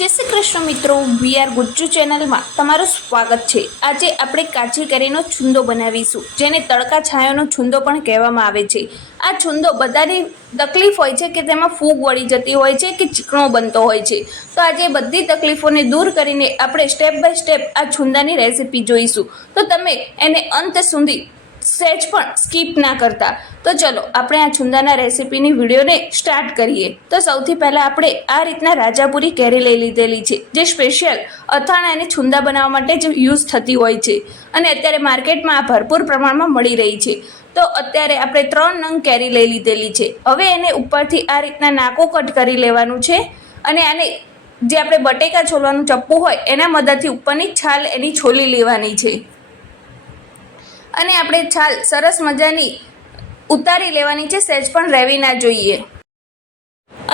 જય શ્રી કૃષ્ણ મિત્રો, વીઆર ગુજ્જુ ચેનલમાં તમારું સ્વાગત છે। આજે આપણે કાચી કેરીનો છુંદો બનાવીશું, જેને તડકા છાયાનો છુંદો પણ કહેવામાં આવે છે। આ છુંદો બધાની તકલીફ હોય છે કે તેમાં ફૂગ વળી જતી હોય છે કે ચીકણો બનતો હોય છે। તો આજે બધી તકલીફોને દૂર કરીને આપણે સ્ટેપ બાય સ્ટેપ આ છુંદાની રેસીપી જોઈશું। તો તમે એને અંત સુધી સહેજ પણ સ્કીપ ના કરતા। તો ચલો આપણે આ છુંદાના રેસીપીની વિડીયોને સ્ટાર્ટ કરીએ। તો સૌથી પહેલાં આપણે આ રીતના રાજાપુરી કેરી લઈ લીધેલી છે, જે સ્પેશિયલ અથાણા અને છુંદા બનાવવા માટે જ યુઝ થતી હોય છે અને અત્યારે માર્કેટમાં આ ભરપૂર પ્રમાણમાં મળી રહી છે। તો અત્યારે આપણે 3 નંગ કેરી લઈ લીધેલી છે। હવે એને ઉપરથી આ રીતના નાકો કટ કરી લેવાનું છે અને આને જે આપણે બટેકા છોલવાનું ચપ્પુ હોય એના મદદથી ઉપરની છાલ એની છોલી લેવાની છે અને આપણે છાલ સરસ મજાની ઉતારી લેવાની છે, સહેજ પણ રહેવી ના જોઈએ।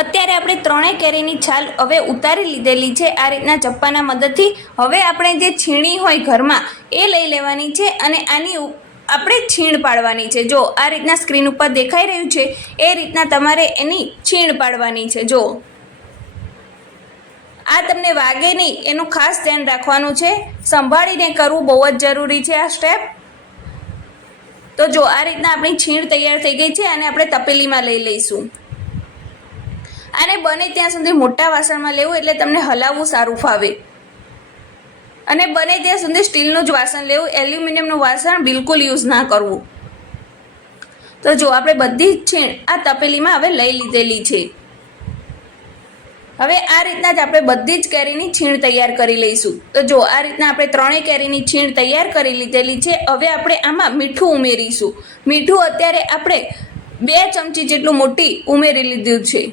અત્યારે આપણે 3 કેરીની છાલ હવે ઉતારી લીધેલી છે આ રીતના ચપ્પાના મદદથી। હવે આપણે જે છીણી હોય ઘરમાં એ લઈ લેવાની છે અને આની આપણે છીણ પાડવાની છે। જો આ રીતના સ્ક્રીન ઉપર દેખાઈ રહ્યું છે એ રીતના તમારે એની છીણ પાડવાની છે। જો આ તમને વાગે નહીં એનું ખાસ ધ્યાન રાખવાનું છે, સંભાળીને કરવું બહુ જ જરૂરી છે આ સ્ટેપ। તો જો આ રીતના આપણી છીણ તૈયાર થઈ ગઈ છે અને આપણે તપેલીમાં લઈ લઈશું। આને બને ત્યાં સુધી મોટા વાસણમાં લેવું એટલે તમને હલાવવું સારું ફાવે અને બને ત્યાં સુધી સ્ટીલનું જ વાસણ લેવું, એલ્યુમિનિયમનું વાસણ બિલકુલ યુઝ ના કરવું। તો જો આપણે બધી જ છીણ આ તપેલીમાં હવે લઈ લીધેલી છે। હવે આ રીતના જ આપણે બધી જ કેરીની છીણ તૈયાર કરી લઈશું। તો જો આ રીતના આપણે 3 કેરીની છીણ તૈયાર કરી લીધેલી છે। હવે આપણે આમાં મીઠું ઉમેરીશું। મીઠું અત્યારે આપણે 2 ચમચી જેટલું મોટી ઉમેરી લીધું છે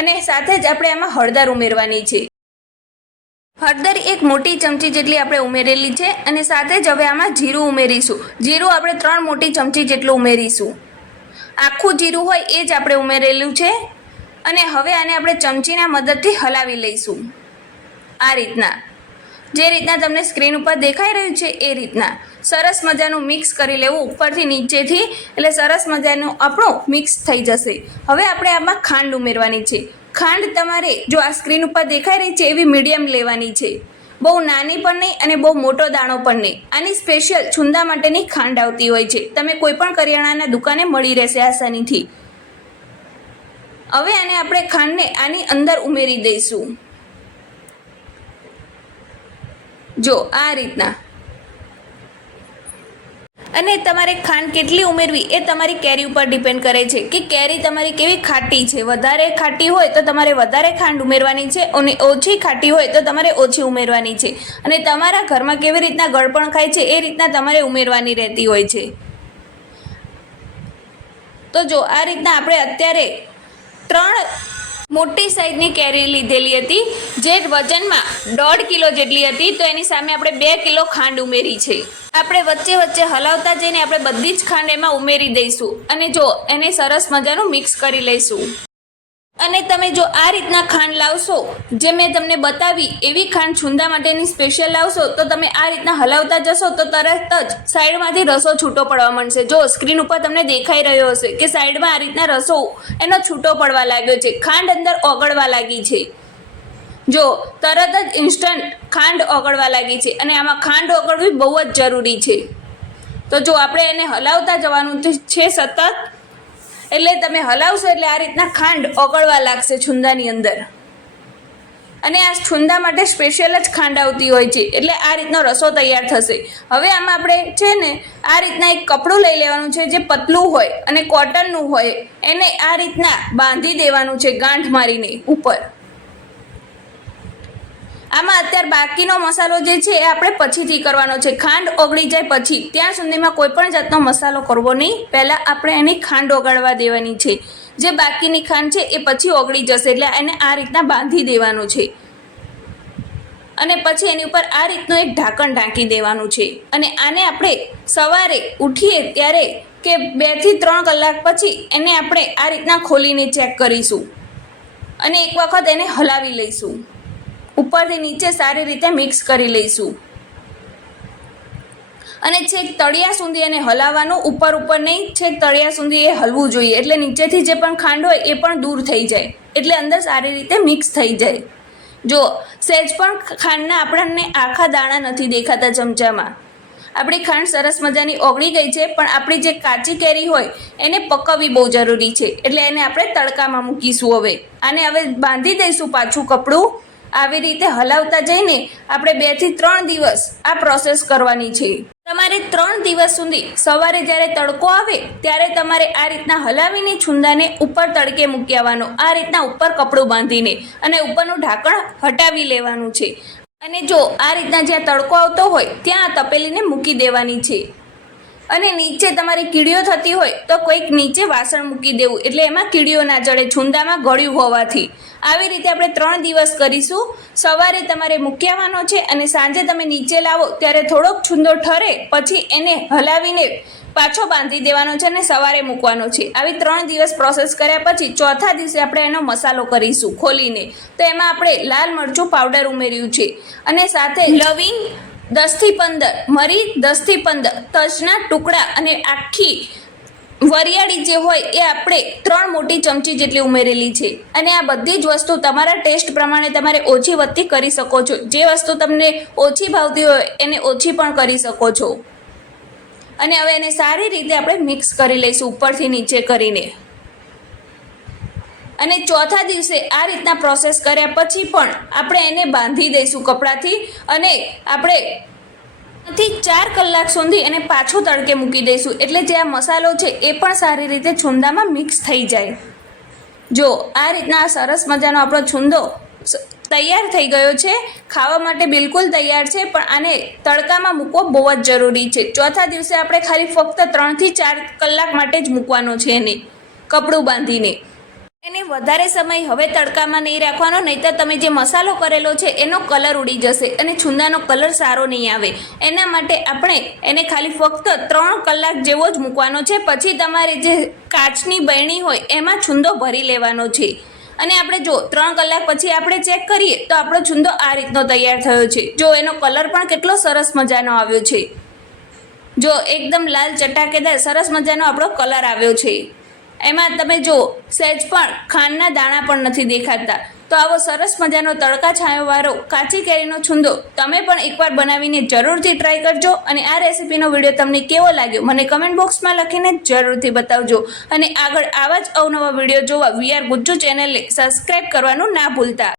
અને સાથે જ આપણે આમાં હળદર ઉમેરવાની છે। હળદર 1 મોટી ચમચી જેટલી આપણે ઉમેરેલી છે અને સાથે જ હવે આમાં જીરું ઉમેરીશું। જીરું આપણે 3 મોટી ચમચી જેટલું ઉમેરીશું। આખું જીરું હોય એ જ આપણે ઉમેરેલું છે અને હવે આને આપણે ચમચીના મદદથી હલાવી લઈશું। આ રીતના જે રીતના તમને સ્ક્રીન ઉપર દેખાઈ રહ્યું છે એ રીતના સરસ મજાનું મિક્સ કરી લેવું ઉપરથી નીચેથી, એટલે સરસ મજાનું આપણું મિક્સ થઈ જશે। હવે આપણે આમાં ખાંડ ઉમેરવાની છે। ખાંડ તમારે જો આ સ્ક્રીન ઉપર દેખાઈ રહી છે એવી મીડિયમ લેવાની છે, બહુ નાની પણ નહીં અને બહુ મોટો દાણો પણ નહીં। આની સ્પેશિયલ છુંદા માટેની ખાંડ આવતી હોય છે, તમે કોઈ પણ કરિયાણાના દુકાને મળી રહેશે આસાનીથી। હવે આને આપણે ખાંડને આની અંદર ઉમેરી દઈશું। જો આ રીતના, અને તમારે ખાંડ કેટલી ઉમેરવી એ તમારી કેરી ઉપર ડિપેન્ડ કરે છે કે કેરી તમારી કેવી ખાટી છે। વધારે ખાટી હોય તો તમારે વધારે ખાંડ ઉમેરવાની છે અને ઓછી ખાટી હોય તો તમારે ઓછી ઉમેરવાની છે અને તમારા ઘરમાં કેવી રીતના ગળપણ ખાય છે એ રીતના તમારે ઉમેરવાની રહેતી હોય છે। તો જો આ રીતના આપણે અત્યારે 3 મોટી સાઈઝની કેરી લીધેલી હતી, જે વજનમાં 1.5 કિલો જેટલી હતી, તો એની સામે આપણે 2 કિલો ખાંડ ઉમેરી છે। આપણે વચ્ચે વચ્ચે હલાવતા જઈને આપણે બધી જ ખાંડ એમાં ઉમેરી દઈશું અને જો એને સરસ મજાનું મિક્સ કરી લઈશું। અને તમે જો આ રીતના ખાંડ લાવશો, જે મેં તમને બતાવી એવી ખાંડ છુંદા માટેની સ્પેશિયલ લાવશો, તો તમે આ રીતના હલાવતા જશો તો તરત જ સાઈડમાંથી રસો છૂટો પડવા માંડશે। જો સ્ક્રીન ઉપર તમને દેખાઈ રહ્યો હશે કે સાઈડમાં આ રીતના રસો એનો છૂટો પડવા લાગ્યો છે, ખાંડ અંદર ઓગળવા લાગી છે। જો તરત જ ઇન્સ્ટન્ટ ખાંડ ઓગળવા લાગી છે અને આમાં ખાંડ ઓગળવી બહુ જ જરૂરી છે। તો જો આપણે એને હલાવતા જવાનું છે સતત, એટલે તમે હલાવશો એટલે આ રીતના ખાંડ ઓગળવા લાગશે છુંદાની અંદર અને આ છુંદા માટે સ્પેશિયલ જ ખાંડ આવતી હોય છે, એટલે આ રીતનો રસો તૈયાર થશે। હવે આમાં આપણે છે ને આ રીતના એક કપડું લઈ લેવાનું છે, જે પતલું હોય અને કોટનનું હોય, એને આ રીતના બાંધી દેવાનું છે ગાંઠ મારીને ઉપર। આમાં અત્યારે બાકીનો મસાલો જે છે એ આપણે પછીથી કરવાનો છે, ખાંડ ઓગળી જાય પછી। ત્યાં સુધીમાં કોઈ પણ જાતનો મસાલો કરવો નહીં, પહેલાં આપણે એની ખાંડ ઓગળવા દેવાની છે। જે બાકીની ખાંડ છે એ પછી ઓગળી જશે, એટલે એને આ રીતના બાંધી દેવાનું છે અને પછી એની ઉપર આ રીતનું એક ઢાંકણ ઢાંકી દેવાનું છે અને આને આપણે સવારે ઉઠીએ ત્યારે કે 2 થી 3 કલાક પછી એને આપણે આ રીતના ખોલીને ચેક કરીશું અને એક વખત એને હલાવી લઈશું, ઉપરથી નીચે સારી રીતે મિક્સ કરી લઈશું અને છેક તળિયા સુધી એને હલાવવાનું, ઉપર ઉપર નહીં, છેક તળિયા સુધી એ હલવું જોઈએ, એટલે નીચેથી જે પણ ખાંડ હોય એ પણ દૂર થઈ જાય, એટલે અંદર સારી રીતે મિક્સ થઈ જાય। જો સહેજ પણ ખાંડના આપણને આખા દાણા નથી દેખાતા ચમચામાં. આપણી ખાંડ સરસ મજાની ઓગળી ગઈ છે, પણ આપણી જે કાચી કેરી હોય એને પકવવી બહુ જરૂરી છે, એટલે એને આપણે તડકામાં મૂકીશું. હવે બાંધી દઈશું પાછું કપડું. આવી રીતે હલાવતા જઈને આપણે 2 થી 3 દિવસ આ પ્રોસેસ કરવાની છે. તમારે 3 દિવસ સુધી સવારે જ્યારે તડકો આવે ત્યારે તમારે આ રીતના હલાવીને છુંદાને ઉપર તડકે મૂકી આવવાનો, આ રીતના ઉપર કપડું બાંધીને, અને ઉપરનું ઢાંકણ હટાવી લેવાનું છે. અને જો આ રીતના જ્યાં તડકો આવતો હોય ત્યાં તપેલીને મૂકી દેવાની છે. અને નીચે તમારી કીડીઓ થતી હોય તો કોઈક નીચે વાસણ મૂકી દેવું, એટલે એમાં કીડીઓ ના ચડે છુંદામાં ગળ્યું હોવાથી. આવી રીતે આપણે 3 દિવસ કરીશું. સવારે તમારે મૂકી આવવાનો છે અને સાંજે તમે નીચે લાવો ત્યારે થોડોક છુંદો ઠરે પછી એને હલાવીને પાછો બાંધી દેવાનો છે અને સવારે મૂકવાનો છે. આવી 3 દિવસ પ્રોસેસ કર્યા પછી ચોથા દિવસે આપણે એનો મસાલો કરીશું ખોલીને. તો એમાં આપણે લાલ મરચું પાવડર ઉમેર્યું છે અને સાથે લવિંગ 10 થી 15, મરી 10 થી 15, તજના ટુકડા અને આખી વરિયાળી જે હોય એ આપણે 3 મોટી ચમચી જેટલી ઉમેરેલી છે. અને આ બધી જ વસ્તુ તમારા ટેસ્ટ પ્રમાણે તમારે ઓછી વધતી કરી શકો છો. જે વસ્તુ તમને ઓછી ભાવતી હોય એને ઓછી પણ કરી શકો છો. અને હવે એને સારી રીતે આપણે મિક્સ કરી લઈશું ઉપરથી નીચે કરીને. અને ચોથા દિવસે આ રીતના પ્રોસેસ કર્યા પછી પણ આપણે એને બાંધી દઈશું કપડાથી, અને આપણે 4 કલાક સુધી એને પાછું તડકે મૂકી દઈશું, એટલે જે આ મસાલો છે એ પણ સારી રીતે છુંદામાં મિક્સ થઈ જાય. જો આ રીતના સરસ મજાનો આપણો છુંદો તૈયાર થઈ ગયો છે. ખાવા માટે બિલકુલ તૈયાર છે, પણ આને તડકામાં મૂકવો બહુ જ જરૂરી છે. ચોથા દિવસે આપણે ખાલી ફક્ત 3 થી 4 કલાક માટે જ મૂકવાનો છે એને કપડું બાંધીને. એને વધારે સમય હવે તડકામાં નહીં રાખવાનો, નહીં તો તમે જે મસાલો કરેલો છે એનો કલર ઉડી જશે અને છુંદાનો કલર સારો નહીં આવે. એના માટે આપણે એને ખાલી ફક્ત 3 કલાક જેવો જ મૂકવાનો છે. પછી તમારે જે કાચની બરણી હોય એમાં છુંદો ભરી લેવાનો છે. અને આપણે જો 3 કલાક પછી આપણે ચેક કરીએ તો આપણો છુંદો આ રીતનો તૈયાર થયો છે. જો એનો કલર પણ કેટલો સરસ મજાનો આવ્યો છે. જો એકદમ લાલ ચટાકેદાર સરસ મજાનો આપણો કલર આવ્યો છે. એમાં તમે જો સહેજ પણ ખાંડના દાણા પણ નથી દેખાતા. તો આવો સરસ મજાનો તડકા છાંયોવાળો કાચી કેરીનો છુંદો તમે પણ એકવાર બનાવીને જરૂરથી ટ્રાય કરજો. અને આ રેસીપીનો વિડીયો તમને કેવો લાગ્યો મને કમેન્ટ બોક્સમાં લખીને જરૂરથી બતાવજો. અને આગળ આવા જ અવનવા વિડીયો જોવા વીઆર ગુજ્જુ ચેનલને સબસ્ક્રાઈબ કરવાનું ના ભૂલતા.